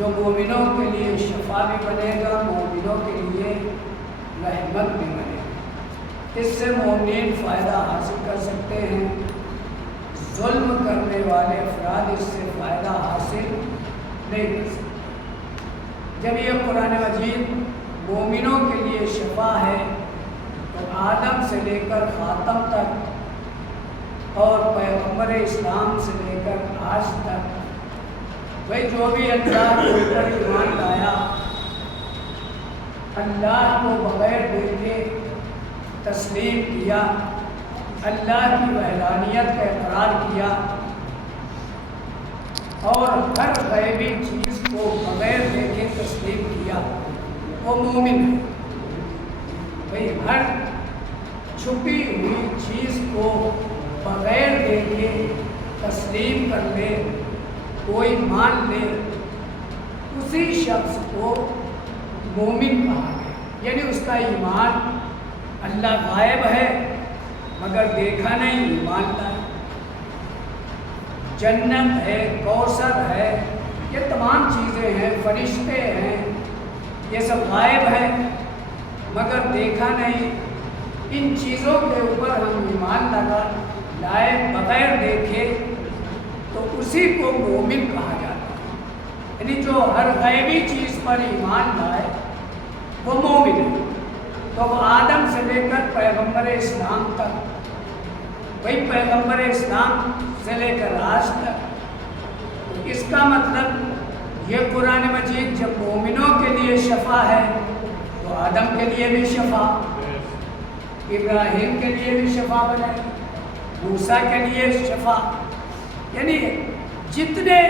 جو مومنوں کے لیے شفا بھی بنے گا، مومنوں کے لیے رحمت بھی بنے گا۔ اس سے مومنین فائدہ حاصل کر سکتے ہیں، ظلم کرنے والے افراد اس سے فائدہ حاصل نہیں کر سکتے۔ جب یہ قرآن مجید مومنوں کے لیے شفا ہے تو آدم سے لے کر خاتم تک اور پیغمبر اسلام سے لے کر آج تک بھائی جو بھی اللہ کے اوپر ایمان لایا، اللہ کو بغیر دیکھے تسلیم کیا، اللہ کی وحدانیت کا اقرار کیا اور ہر غیبی چیز کو بغیر دیکھے تسلیم کیا، وہ مومن ہے۔ بھائی ہر چھپی ہوئی چیز کو بغیر دیکھے تسلیم کر لے، کوئی مان لے، اسی شخص کو مومن کہا گیا۔ یعنی اس کا ایمان اللہ غائب ہے مگر دیکھا نہیں، ایمان ہے، جنت ہے، کوثر ہے، یہ تمام چیزیں ہیں، فرشتے ہیں، یہ سب غائب ہے مگر دیکھا نہیں۔ ان چیزوں کے اوپر ہم ایمان لائے بغیر دیکھے تو اسی کو مومن کہا جاتا ہے۔ یعنی جو ہر غیبی چیز پر ایمان لائے وہ مومن ہے۔ تو وہ آدم سے لے کر پیغمبر اسلام تک، وہی پیغمبر اسلام سے لے کر آج تک، اس کا مطلب یہ قرآن مجید جب مومنوں کے لیے شفا ہے تو آدم کے لیے بھی شفا، ابراہیم کے لیے بھی شفا بنے، موسیٰ کے لیے شفا، یعنی جتنے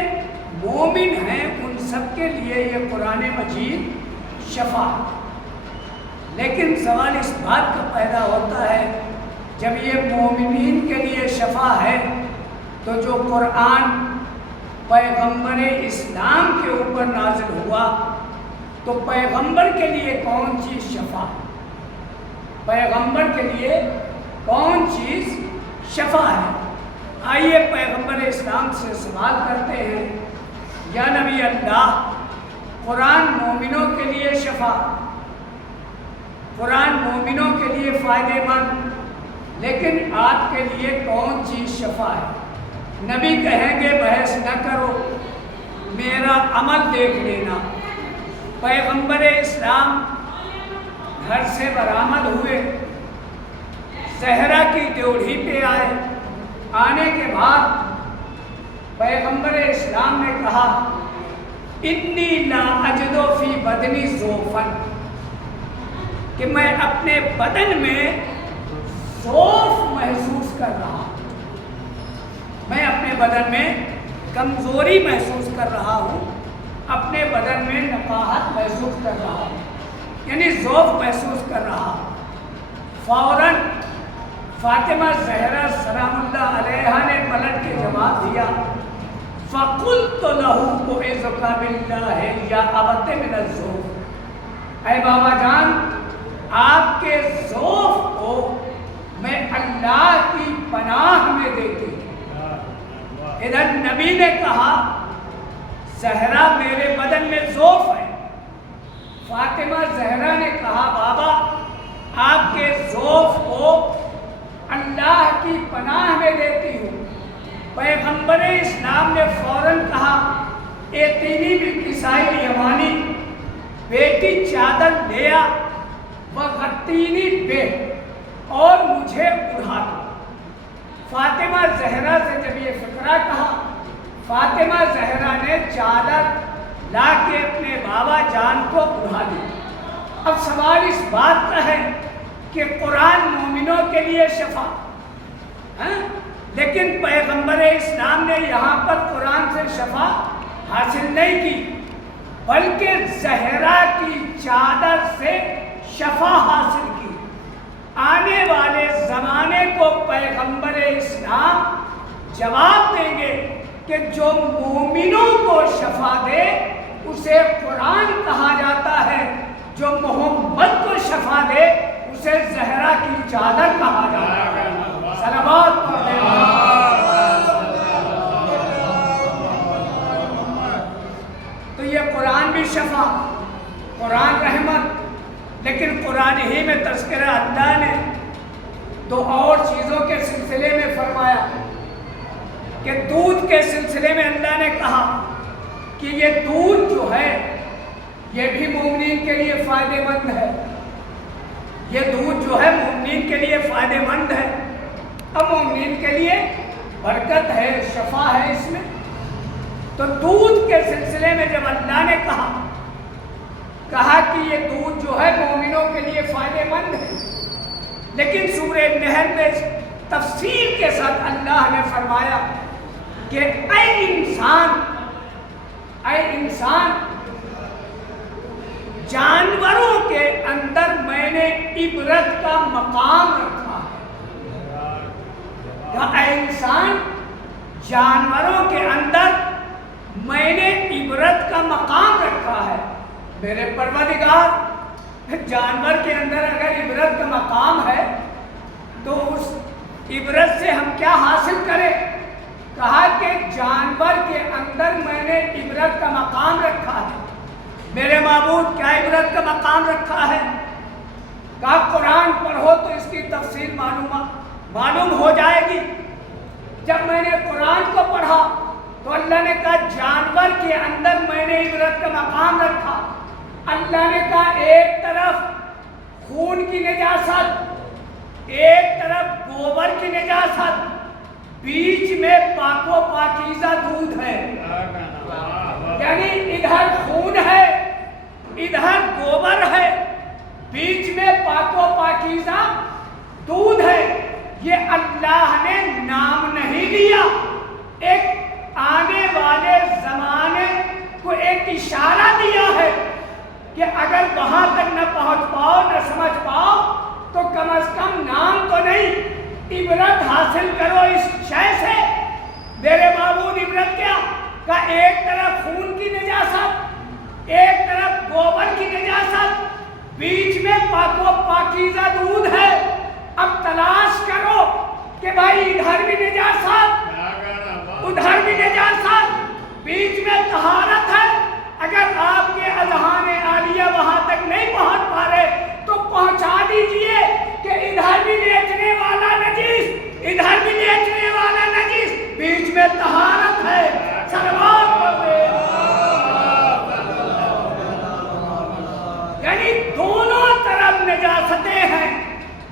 مومن ہیں ان سب کے لیے یہ قرآن مجید شفا۔ لیکن سوال اس بات کا پیدا ہوتا ہے جب یہ مومنین کے لیے شفا ہے تو جو قرآن پیغمبر اسلام کے اوپر نازل ہوا تو پیغمبر کے لیے کون چیز شفا؟ پیغمبر کے لیے کون چیز شفا ہے؟ آئیے پیغمبر اسلام سے سوال کرتے ہیں، یا نبی اللہ، قرآن مومنوں کے لیے شفا، قرآن مومنوں کے لیے فائدے مند، لیکن آپ کے لیے کون چیز شفا ہے؟ نبی کہیں گے بحث نہ کرو، میرا عمل دیکھ لینا۔ پیغمبر اسلام گھر سے برآمد ہوئے، صحرا کی ڈیوڑھی پہ آئے، آنے کے بعد پیغمبر اسلام نے کہا انی لا اجدو فی بدنی ضعفن، کہ میں اپنے بدن میں ضعف محسوس کر رہا ہوں، میں اپنے بدن میں کمزوری محسوس کر رہا ہوں، اپنے بدن میں نقاہت محسوس کر رہا ہوں، یعنی ضعف محسوس کر رہا ہوں۔ فوراً فاطمہ زہرا سلام اللہ علیہا نے پلٹ کے جواب دیا فَقُلْتُ لَهُ أُعِذُكَ بِاللَّهِ يَا أَبَتِ مِنَ الضُّعْفِ، اے بابا جان آپ کے ضعف کو میں اللہ کی پناہ میں دیتی ہوں۔ ادھر نبی نے کہا زہرا میرے بدن میں ضعف ہے، فاطمہ زہرا نے کہا بابا آپ کے ضعف کو اللہ کی پناہ میں دیتی ہوں۔ پیغمبر اسلام نے فوراً کہا ایتینی بالکسائی الیمانی، بیٹی چادر لے آ، وغطینی بے، اور مجھے اڑھا دو۔ فاطمہ زہرا سے جب یہ فقرہ کہا، فاطمہ زہرا نے چادر لا کے اپنے بابا جان کو اڑھا دی۔ اب سوال اس بات کا ہے کہ قرآن مومنوں کے لیے شفا، لیکن پیغمبر اسلام نے یہاں پر قرآن سے شفا حاصل نہیں کی بلکہ زہرا کی چادر سے شفا حاصل کی۔ آنے والے زمانے کو پیغمبر اسلام جواب دیں گے کہ جو مومنوں کو شفا دے اسے قرآن کہا جاتا ہے، جو محمد کو شفا دے اسے زہرا کی چادر کہا جاتا ہے۔ صلوات پڑھیں۔ تو یہ قرآن بھی شفا، قرآن رحمت، لیکن قرآن ہی میں تذکرہ اللہ نے دو اور چیزوں کے سلسلے میں فرمایا کہ دودھ کے سلسلے میں اللہ نے کہا کہ یہ دودھ جو ہے یہ بھی مومنین کے لیے فائدہ مند ہے، یہ دودھ جو ہے مومنین کے لیے فائدہ مند ہے، اب مومنین کے لیے برکت ہے، شفا ہے اس میں۔ تو دودھ کے سلسلے میں جب اللہ نے کہا کہ یہ دودھ جو ہے مومنوں کے لیے فائدہ مند ہے، لیکن سورہ نحل میں تفصیل کے ساتھ اللہ نے فرمایا کہ اے انسان، جانوروں کے اندر میں نے عبرت کا مقام رکھا ہے۔ اے انسان، جانوروں کے اندر میں نے عبرت کا مقام رکھا ہے۔ میرے پروردگار، جانور کے اندر اگر عبرت کا مقام ہے تو اس عبرت سے ہم کیا حاصل کریں؟ کہا کہ جانور کے اندر میں نے عبرت کا مقام رکھا ہے۔ میرے معبود، کیا عبرت کا مقام رکھا ہے؟ کہا قرآن پڑھو تو اس کی تفصیل معلوم ہو جائے گی۔ جب میں نے قرآن کو پڑھا تو اللہ نے کہا جانور کے اندر میں نے عبرت کا مقام رکھا۔ اللہ نے کہا ایک طرف خون کی نجاست، ایک طرف گوبر کی نجاست، بیچ میں پاک و پاکیزہ دودھ ہے، یعنی ادھر خون ہے، ادھر گوبر ہے، بیچ میں پاک و پاکیزہ دودھ ہے۔ یہ اللہ نے نام نہیں لیا، ایک آنے والے زمانے کو ایک اشارہ دیا ہے کہ اگر وہاں تک نہ پہنچ پاؤ، نہ سمجھ پاؤ تو کم از کم نام تو نہیں، عبرت حاصل کرو اس شے سے۔ میرے معبود، عبرت کیا؟ کہ ایک طرف خون کی نجاست، ایک طرف گوبر کی نجاست، بیچ میں پاک و پاکیزہ دودھ ہے۔ اب تلاش کرو کہ بھائی ادھر بھی نجاست، ادھر بھی نجاست، بیچ میں طہارت ہے۔ اگر آپ کے اذہان عالیہ وہاں تک نہیں پہنچ پا رہے تو پہنچا دیجئے کہ ادھر بھی بیچنے والا نجیس، ادھر بھی بیچنے والا نجیس، بیچ میں طہارت ہے۔ صلوات پڑھیں۔ یعنی دونوں طرف نجاستیں ہیں،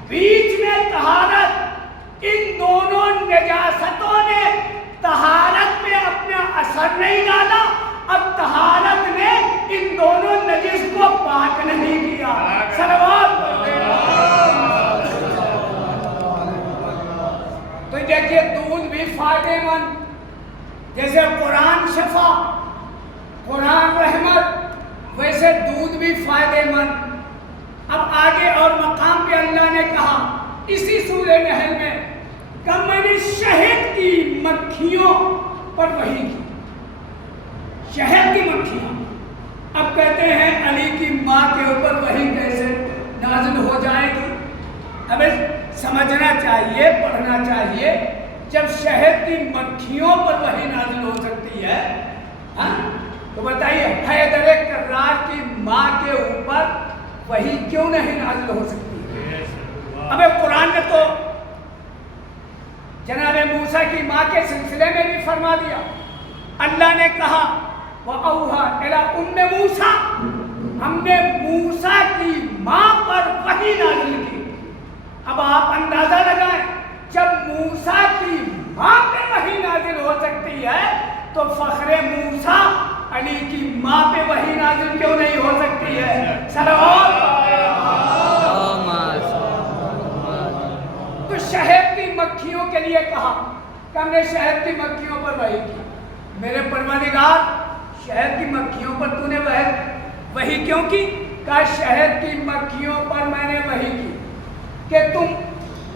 بیچ میں طہارت۔ ان دونوں نجاستوں نے طہارت پہ اپنا اثر نہیں ڈالا، اب طہارت نے ان دونوں نجس کو پاک نہیں کیا۔ صلوات پڑھیں۔ تو دیکھیے دودھ بھی فائدہ مند، جیسے قرآن شفا، قرآن رحمت، ویسے دودھ بھی فائدہ مند۔ اب آگے اور مقام پہ اللہ نے کہا اسی سورہ نحل میں کہ میں نے شہد کی مکھیوں پر وحی کی، شہد کی مکھیاں۔ اب کہتے ہیں علی کی ماں کے اوپر وحی کیسے نازل ہو جائے گی؟ ہمیں سمجھنا چاہیے، پڑھنا چاہیے۔ جب شہد کی مکھیوں پر وحی نازل ہو سکتی ہے تو بتائیے حیدر کرار کی ماں کے اوپر وحی کیوں نہیں نازل ہو سکتی؟ اب قرآن نے تو جناب موسیٰ کی ماں کے سلسلے میں بھی فرما دیا۔ اللہ نے کہا وَأَوْحَىٰ إِلَىٰ أُمِّ مُوسَىٰ، ہم نے موسیٰ کی ماں پر وحی نازل کی۔ اب آپ اندازہ لگائیں، جب موسیٰ کی ماں پہ وحی نازل ہو سکتی ہے تو فخر موسیٰ علی کی ماں پہ وحی نازل کیوں نہیں ہو سکتی ہے؟ صلوات۔ تو شہد کی مکھیوں کے لیے کہا کہ ہم نے شہد کی مکھیوں پر وحی کی۔ میرے پروردگار، شہد کی مکھیوں پر تو نے وحی کیوں کی؟ کہ شہد کی مکھیوں پر میں نے وحی کی کہ تم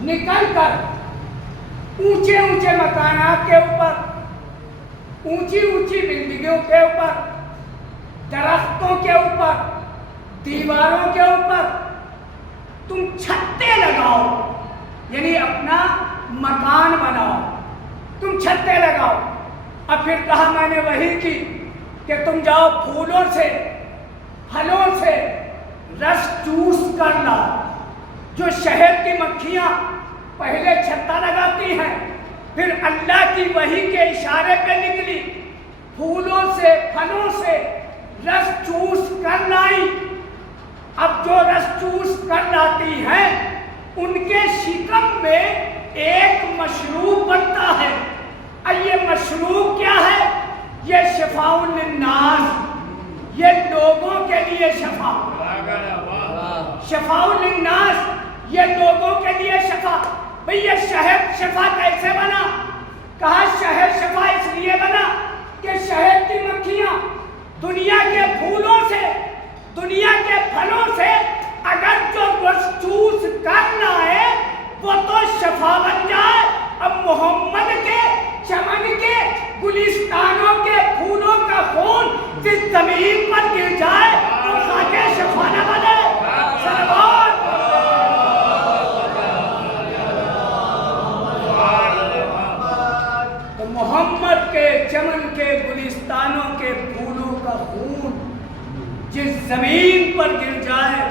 نکل کر اونچے اونچے مکانات کے اوپر، اونچی اونچی بلڈنگوں کے اوپر، درختوں کے اوپر، دیواروں کے اوپر تم چھتے لگاؤ، یعنی اپنا مکان بناؤ، تم چھتے لگاؤ۔ اب پھر کہا میں نے وحی کی کہ تم جاؤ پھولوں سے پھلوں سے رس چوس کر لاؤ۔ جو شہد کی مکھیاں پہلے چھتا لگاتی ہیں، پھر اللہ کی وحی کے اشارے پہ نکلی، پھولوں سے پھلوں سے رس چوس کر لائی۔ اب جو رس چوس کر لاتی ہیں ان کے شکم میں ایک مشروب بنتا ہے۔ اب یہ مشروب کیا ہے؟ یہ شفاء للناس، یہ لوگوں کے لیے شفا، شفاء للناس، یہ لوگوں کے لیے شفا۔ بھئی یہ شہد شفا کیسے بنا؟ کہا شہد شفا اس لیے بنا کہ شہد کی مکھیاں دنیا کے پھولوں سے، دنیا کے پھلوں سے اگر جو رس چوس کر لائے وہ تو شفا بن جائے۔ اب محمد کے چمن کے گلستانوں کے پھولوں کا خون جس زمین پر گر جائے تو خاک شفا نہ بنے۔ صلوات تو محمد کے چمن کے گلستانوں کے پھولوں کا خون جس زمین پر گر جائے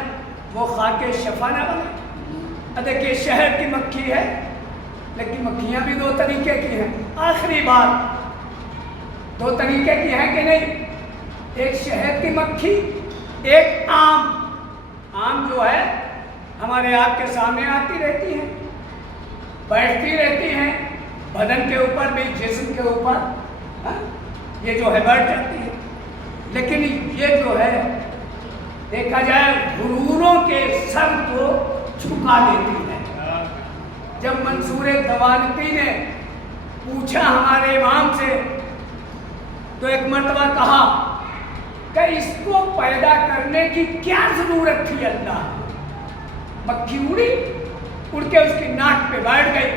وہ خاک شفا نہ بنے۔ دیکھیے شہد کی مکھی ہے، لیکن مکھیاں بھی دو طریقے کی ہیں۔ آخری بات، دو طریقے کی ہیں کہ نہیں؟ ایک شہد کی مکھی، ایک آم۔ آم جو ہے ہمارے آپ کے سامنے آتی رہتی ہیں، بیٹھتی رہتی ہیں، بدن کے اوپر بھی، جسم کے اوپر یہ جو ہے بیٹھ جاتی ہے۔ لیکن یہ جو ہے دیکھا جائے غروروں کے سر کو جھکا دیتی ہے۔ جب منصور دوانقی نے پوچھا ہمارے امام سے تو ایک مرتبہ کہا کہ اس کو پیدا کرنے کی کیا ضرورت تھی اللہ؟ مکھی اڑی، اڑ کے اس کی ناک پہ بیٹھ گئی،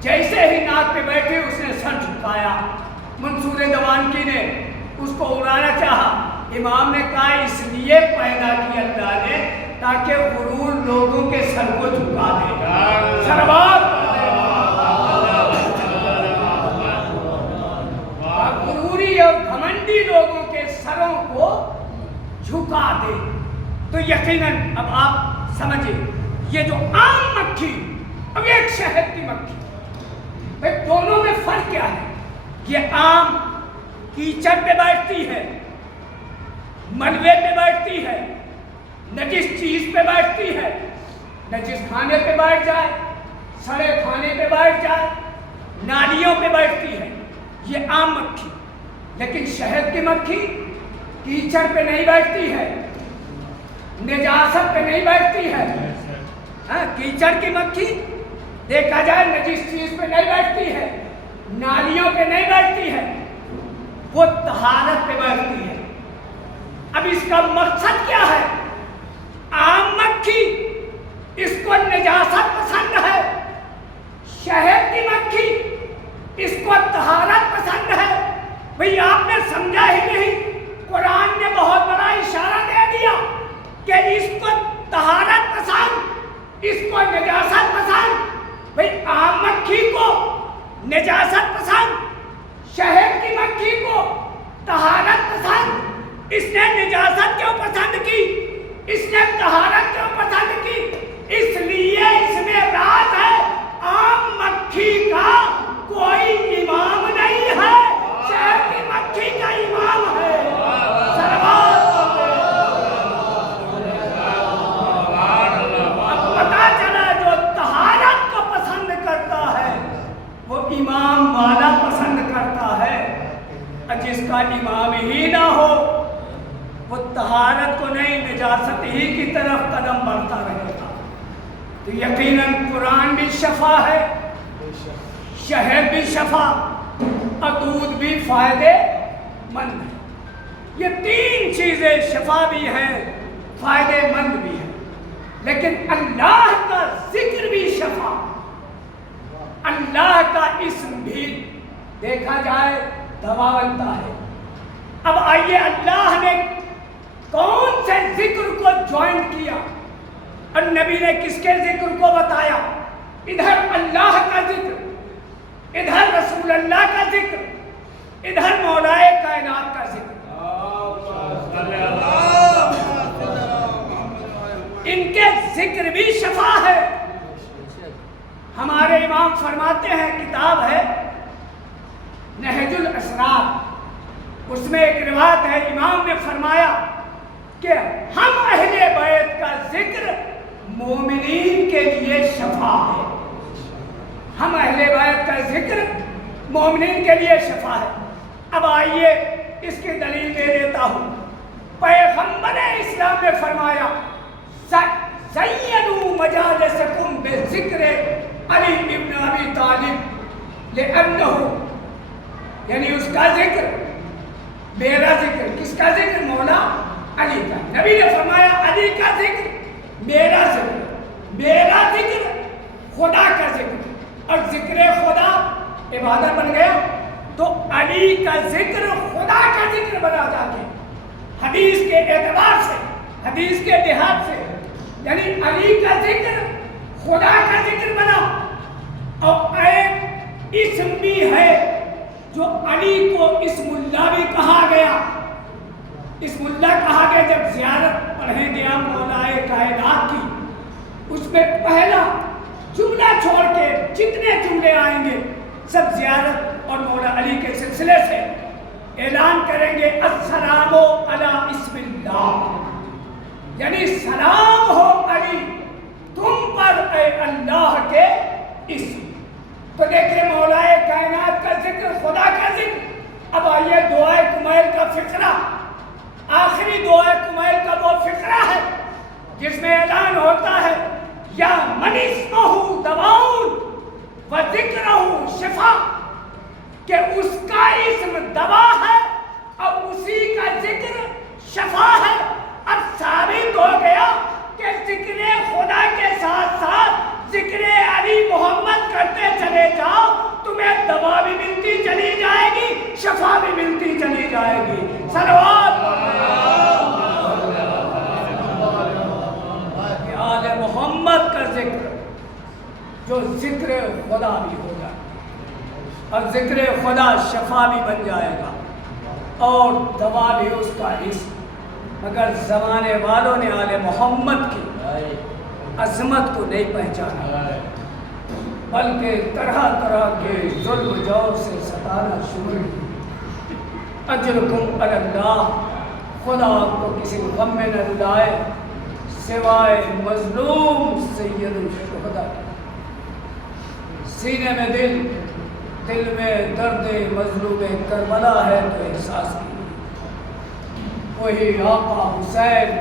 جیسے ہی ناک پہ بیٹھی اس نے سر جھکایا۔ منصور دوانقی نے اس کو اڑانا چاہا، امام نے کہا اس لیے پیدا کی اللہ نے تاکہ غرور لوگوں کے سر کو جھکا دے۔ صلوات غروری اور گھمنڈی لوگوں کے سروں کو جھکا دے۔ تو یقیناً اب آپ سمجھیں یہ جو عام مکھی، اب ایک شہد کی مکھی، بھئی دونوں میں فرق کیا ہے؟ یہ عام کیچڑ پہ بیٹھتی ہے، ملبے پہ بیٹھتی ہے، نجس چیز پہ بیٹھتی ہے، نجس کھانے پہ بیٹھ جائے، سڑے کھانے پہ بیٹھ جائے، نالیوں پہ بیٹھتی ہے، یہ عام مکھی۔ لیکن شہد کی مکھی کیچڑ پہ نہیں بیٹھتی ہے، نجاست پہ نہیں بیٹھتی ہے۔ کیچڑ کی مکھی دیکھا جائے نجس چیز پہ نہیں بیٹھتی ہے، نالیوں پہ نہیں بیٹھتی ہے، وہ طہارت پہ بیٹھتی ہے۔ اب اس کا مقصد کیا ہے؟ عام مکھی اس کو نجاست پسند ہے، شہد کی مکھی اس کو طہارت پسند ہے۔ بھئی آپ نے سمجھا ہی نہیں، قرآن نے بہت بڑا اشارہ دے دیا کہ اس کو طہارت پسند، اس کو نجاست پسند۔ بھئی عام مکھی کو نجاست پسند، شہد کی مکھی کو طہارت پسند۔ اس نے نجاست کیوں پسند کی؟ اس نے طہارت کیوں پسند کی؟ اس لیے اس میں راز ہے، عام مکھی کا کوئی امام نہیں ہے، شہد کی مکھی کا امام ہے۔ اب پتا چلا جو طہارت کو پسند کرتا ہے وہ امام والا پسند کرتا ہے، جس کا امام ہی نہ ہو وہ طہارت کو نہیں نجاست ہی کی طرف قدم بڑھتا رہے گا۔ تو یقیناً قرآن بھی شفا ہے، شہد بھی شفا اور دودھ بھی فائدے مند ہے۔ یہ تین چیزیں شفا بھی ہیں، فائدے مند بھی ہیں۔ لیکن اللہ کا ذکر بھی شفا، اللہ کا اسم بھی دیکھا جائے دوا بنتا ہے۔ اب آئیے اللہ نے کون سے ذکر کو جوائن کیا اور نبی نے کس کے ذکر کو بتایا؟ ادھر اللہ کا ذکر، ادھر رسول اللہ کا ذکر، ادھر مولا کائنات کا ذکر۔ ذکر بھی شفا ہے۔ ہمارے امام فرماتے ہیں، کتاب ہے نہج الاسرار، اس میں ایک روایت ہے، امام نے فرمایا کہ ہم اہل بیت کا ذکر مومنین کے لیے شفا ہے۔ ہم اہل بیت کا ذکر مومنین کے لیے شفا ہے۔ اب آئیے اس کی دلیل دے دیتا ہوں۔ پیغمبر اسلام نے فرمایا زینوا مجالسکم بذکر علی ابن ابی طالب لأنہ، یعنی اس کا ذکر، میرا ذکر، کس کا ذکر؟ مولا علی کا۔ نبی نے فرمایا علی کا ذکر میرا ذکر، میرا ذکر خدا کا ذکر، اور ذکر خدا عبادت بن گیا، تو علی کا ذکر خدا کا ذکر بنا جاتے حدیث کے اعتبار سے، حدیث کے لحاظ سے، یعنی علی کا ذکر خدا کا ذکر بنا۔ اور ایک اسم بھی ہے جو علی کو اسم اللہ بھی کہا گیا، اسم اللہ کہا گیا۔ جب زیارت پڑھیں گے ہم مولائے کائنات کی، اس میں پہلا جملہ چھوڑ کے جتنے جملے آئیں گے سب زیارت اور مولا علی کے سلسلے سے اعلان کریں گے، السلام علی اسم اللہ، یعنی سلام ہو علی تم پر اے اللہ کے اسم۔ تو دیکھیں مولائے کائنات کا ذکر، خدا کا ذکر۔ اب آئیے دعائے کمیل کا فقرہ، آخری دعائے کمیل کا وہ فقرہ ہے جس میں اعلان ہوتا ہے یا من اسمہ دواؤن و ذکرہ شفا، کہ اس کا اسم دوا ہے اور اسی کا ذکر شفا ہے۔ اب ثابت ہو گیا کہ ذکر خدا کے ساتھ ساتھ ذکر علی محمد کرتے چلے جاؤ، تمہیں دوا بھی ملتی چلی جائے گی، شفا بھی ملتی چلی جائے گی۔ صلوات آل محمد کا ذکر، جو ذکر خدا بھی ہو جائے، اور ذکر خدا شفا بھی بن جائے گا اور دوا بھی اس کا اسم۔ مگر زمانے والوں نے آل محمد کی عظمت کو نہیں پہچانا، بلکہ طرح طرح کے ظلم جور سے ستانا شروع کیا۔ اجرکم علی اللہ، خدا کو کسی غم میں نہ رلائے سوائے مظلوم سید الشہداء۔ سینے میں دل میں درد مظلوم کربلا ہے تو احساس کی، وہی آقا حسین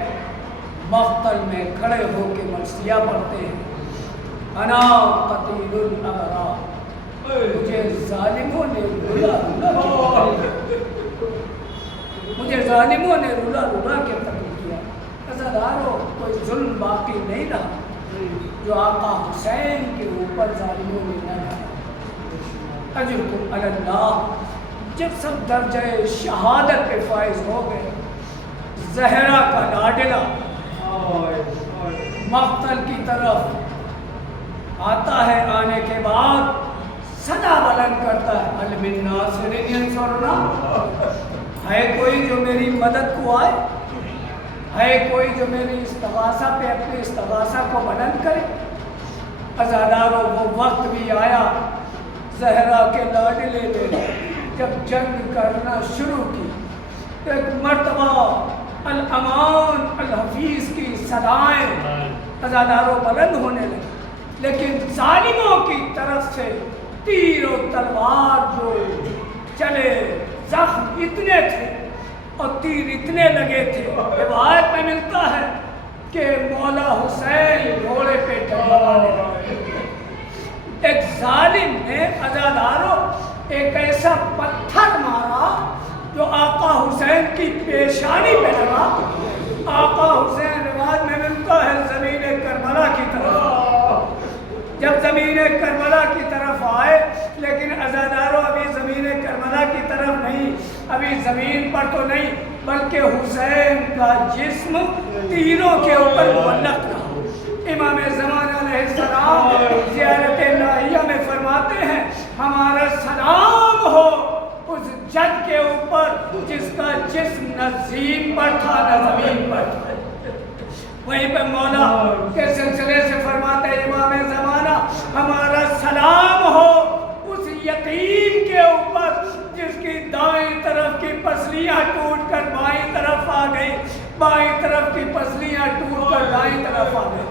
مقتل میں کھڑے ہو کے مرثیہ پڑھتے ہیں، انا قتیل الابرار، مجھے ظالموں نے رلا مجھے ظالموں نے رلا رلا کے قتل کیا۔ عزادارو، کوئی ظلم باقی نہیں رہا جو آقا حسین کے اوپر ظالموں نے نہ ڈالا۔ اجرکم علی اللہ، جب سب درجہ شہادت پہ فائز ہو گئے، زہرا کا لاڈلا مقتل کی طرف آتا ہے، آنے کے بعد صدا بلند کرتا ہے، هل من ناصر ینصرنا، ہے کوئی جو میری مدد کو آئے، ہے کوئی جو میری استغاثہ پہ اپنی استغاثہ کو بلند کرے۔ عزادارو، وہ وقت بھی آیا زہرا کے لاڈلے نے جب جنگ کرنا شروع کی، ایک مرتبہ الامان الحفیظ کی صدائیں عزادارو بلند ہونے لگی، لیکن ظالموں کی طرف سے تیر و تلوار جو چلے، زخم اتنے تھے اور تیر اتنے لگے تھے۔ روایت میں ملتا ہے کہ مولا حسین گھوڑے پہ ٹہرانے لگے۔ ایک ظالم نے عزادارو ایک ایسا پتھر مارا جو آقا حسین کی پیشانی پہ لگا۔ آقا حسین روایت میں ملتا ہے زمین کربلا کی طرف، جب زمین کربلا کی طرف آئے، لیکن عزادارو ابھی زمین کربلا کی طرف نہیں، ابھی زمین پر تو نہیں، بلکہ حسین کا جسم تیروں کے اوپر معلق رہا۔ امام زمان علیہ السلام زیارت الہیہ میں فرماتے ہیں، ہمارا سلام ہو اس جد کے اوپر جس کا جسم نہ زمین پر تھا نہ زمین پر تھا۔ وہیں پہ مولا کے سلسلے سے فرماتے ہیں امام زمانہ ہمارا سلام ہو اس یتیم کے اوپر جس کی دائیں طرف کی پسلیاں ٹوٹ کر بائیں طرف آ گئی، بائیں طرف کی پسلیاں ٹوٹ کر دائیں طرف آ گئی۔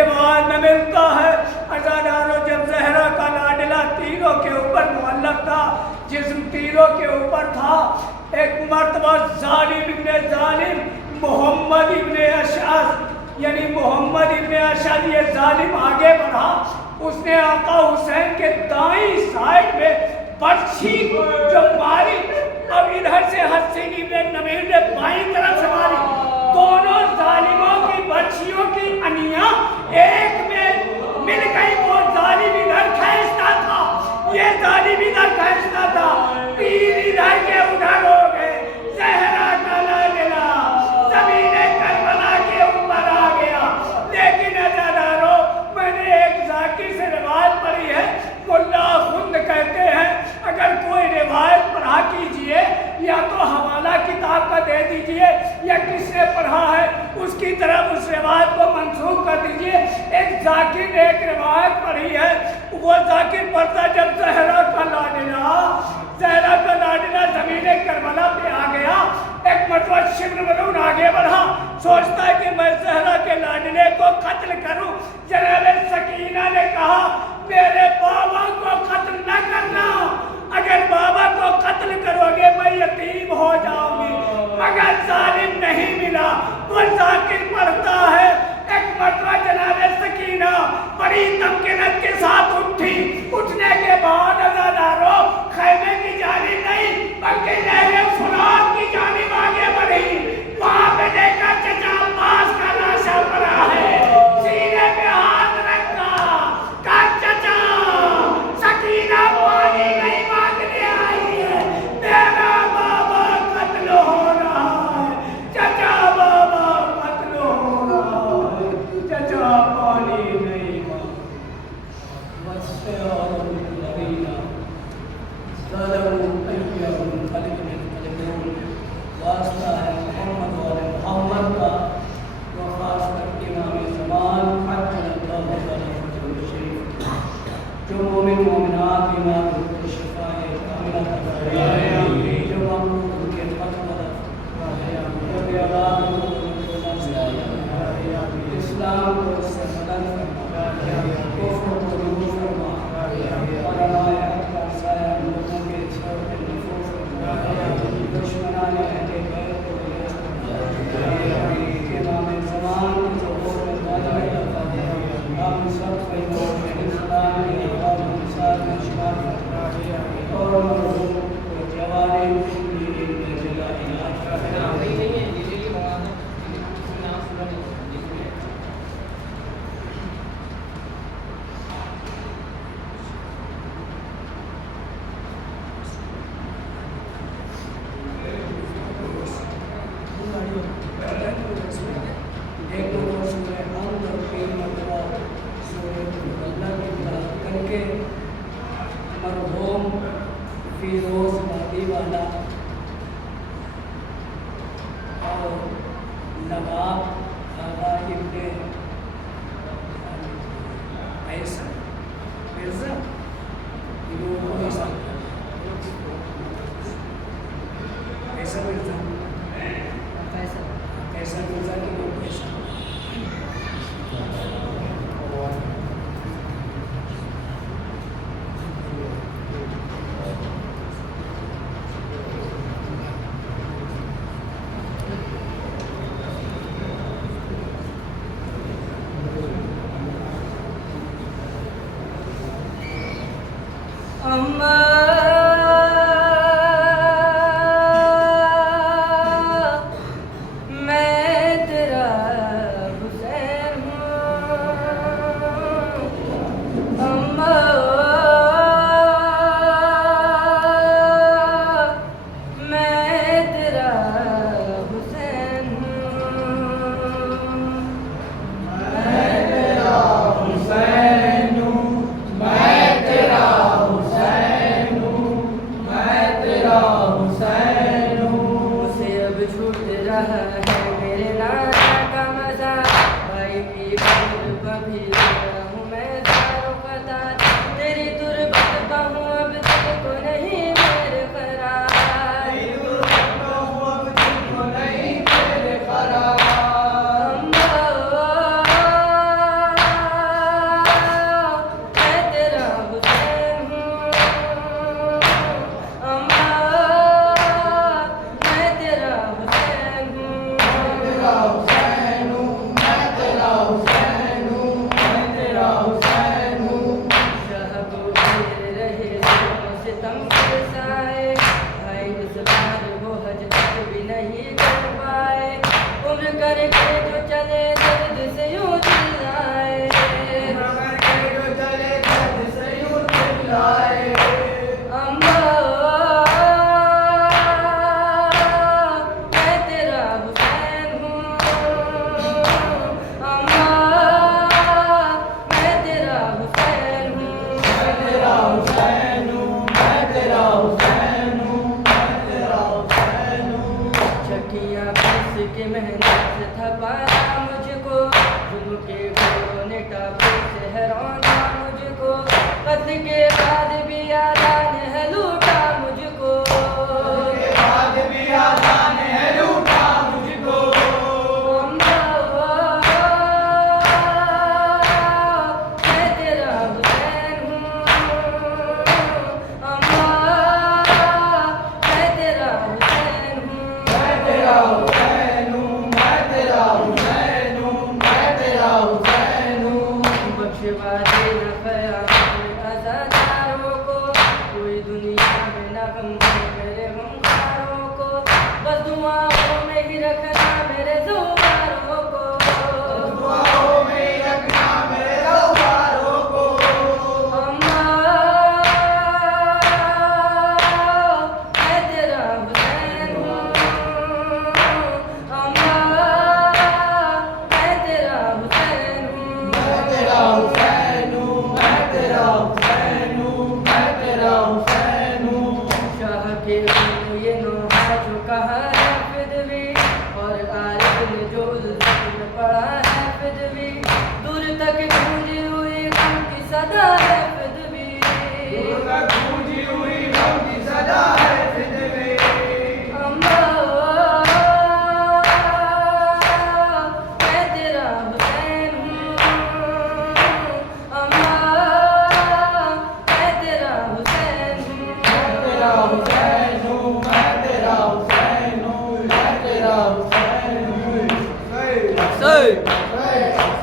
روایت میں ملتا ہے عزادارو جب زہرا کا لاڈلہ تیروں کے اوپر معلق تھا، جسم تیروں کے اوپر تھا، ایک مرتبہ ظالم ابن ظالم محمد ابن اشعث یعنی محمد ابن اشعث یہ ظالم آگے بڑھا، اس نے آقا حسین کے دائیں سائڈ میں برچھی جو ماری، اب ادھر سے حسین ابن نمیر نے بائیں طرف سے ماری، دونوں ظالموں کی برچھیوں کی انیاں ایک میں مل گئی۔ وہ ظالم ادھر کھینچتا تھا، یہ ظالم ادھر کھینچتا تھا، تیر ادھر کے ادھر ہو گئے۔ زہرا کا لاڈلہ زمین کربلا کے اوپر آ گیا۔ لیکن عزادارو میں نے ایک ذاکر سے روایت پڑھی ہے، ملا خند کہتے ہیں اگر کوئی روایت پڑھا کیجئے یا تو حوالہ کتاب کا دے دیجئے یا کس نے پڑھا ہے اس کی طرف اس روایت کو منسوخ کر دیجئے۔ ایک ذاکر نے ایک روایت پڑھی ہے، وہ ذاکر پڑھتا جب زہرا کا لاڈلہ زمین کربلا پہ آ گیا، ایک مرتبہ شبر ملون آگے بڑھا، سوچتا ہے کہ میں زہرا کے لاڈلے کو قتل کروں۔ جناب سکینہ نے کہا میرے بابا کو قتل نہ کرنا، اگر بابا کو قتل کرو گے میں یتیم ہو جاؤں گی، مگر ظالم نہیں ملا۔ وہ ذاکر پڑھتا ہے ایک مرتبہ جناب سکینہ بڑی تمکنت کے ساتھ اٹھی، اٹھنے کے بعد عزادارو خیمے کی جانب نہیں بلکہ نہر فرات کی جانب آگے بڑھی، وہاں پہ دیکھا چچا عباس کا لاشا پڑا ہے، سینے پہ ہاتھ رکھا، کہا چچا سکینہ پانی نہیں مانگنے آئی ہے، میرا بابا قتل ہو رہا ہے، چچا بابا قتل ہو رہا ہے، چچا پانی نہیں مانگنے واسطہ ہے محمد والے محمد کا، وہ خاص کر امام زمان عجل اللہ تعالیٰ شریف جو مومن مومنات بیمار کو شفاء کاملہ کرے، جو مملوک ان کے فتح جو بے اولاد اسلام کو اس سے مدد فرما، کفر کو دور فرما، اور ہمارے حق کا سایہ لوگوں کے چھوڑ کے محفوظ فرما، دشمنان اہل بیت کو امام زمان کی ظہور میں غالب عطا فرما، ہم سب کو اسلام کے احباب انصار میں شمار فرما، اور مرحوم کو جوانی کلی علم جلا علاج فرما۔ مرحوم فیروز بادی والا اور نواب آغا ابن ایسا مرزا ایسا مرزا ایسا مرزا کی لوگ ایسا چھوٹ رہا ہے میرے نانا کا مزہ خدائی کی قبر کبھی ہوں میں دارو خطا تیری تربت کا ہوں اب دل کو نہیں میرے قرار کی محنت سے تھپایا مجھ کو ظلم کے گھروں نے ٹاپے سے حیرانا مجھ کو قتل کے بعد بھی آزان ہے لوٹا مجھ کو میں تیرا حسین ہوں میں تیرا حسین ہوں کوئی دنیا میں نہ غم میرے غمخاروں کو بس دعاؤں میں ہی رکھنا میرے زواروں کو میں تیرا حسین ہوں میں تیرا حسین یہ نوحہ جو کہا ہے فدوی اور عارف نے جو الزم میں پڑھا ہے فدوی دور تک گونجی ہوئی غم کی صدا ہے فدوی میں تیرا حسین ہوں میں تیرا حسین ہوں